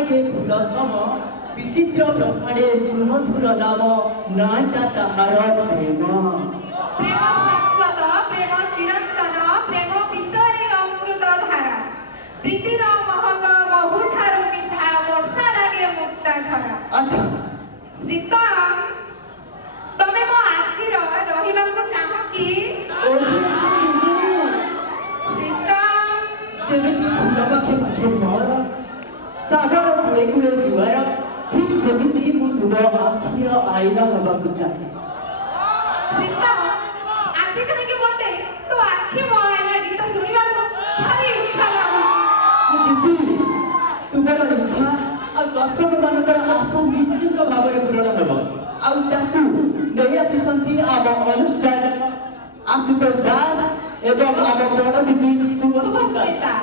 लागे फूल सम विचित्र ब्रह्मांडे सुमधुर नाम नाटा ताहार प्रेम प्रेम शाश्वत प्रेम चिरंतन प्रेम विषय अमृत धारा प्रीतिर महक बहुठारु मिशा वर्षा लागे मुक्ता झरा। अच्छा श्रीतम तमे मो आखिर रहिबाको चाह कि श्रीतम जेमिति फूल पाखे पाखे मोर सागर कूले कूले जुआर ठीक सेमिति मु तुम आखिर आईना हबाकु चाहे। श्रीतम आज कहीं मते तो आखि मो आईना गीत सुनिबाको भारी इच्छा लाଗୁଛି। दीदी तुमर इच्छा आ दर्शक मानकर आशा निश्चित भाव में पूर्ण हेब आउ ताकू नै आसीछंती आम अनुष्ठान आशुतोष दास एवं आम बड़ दीदी सुस्मिता।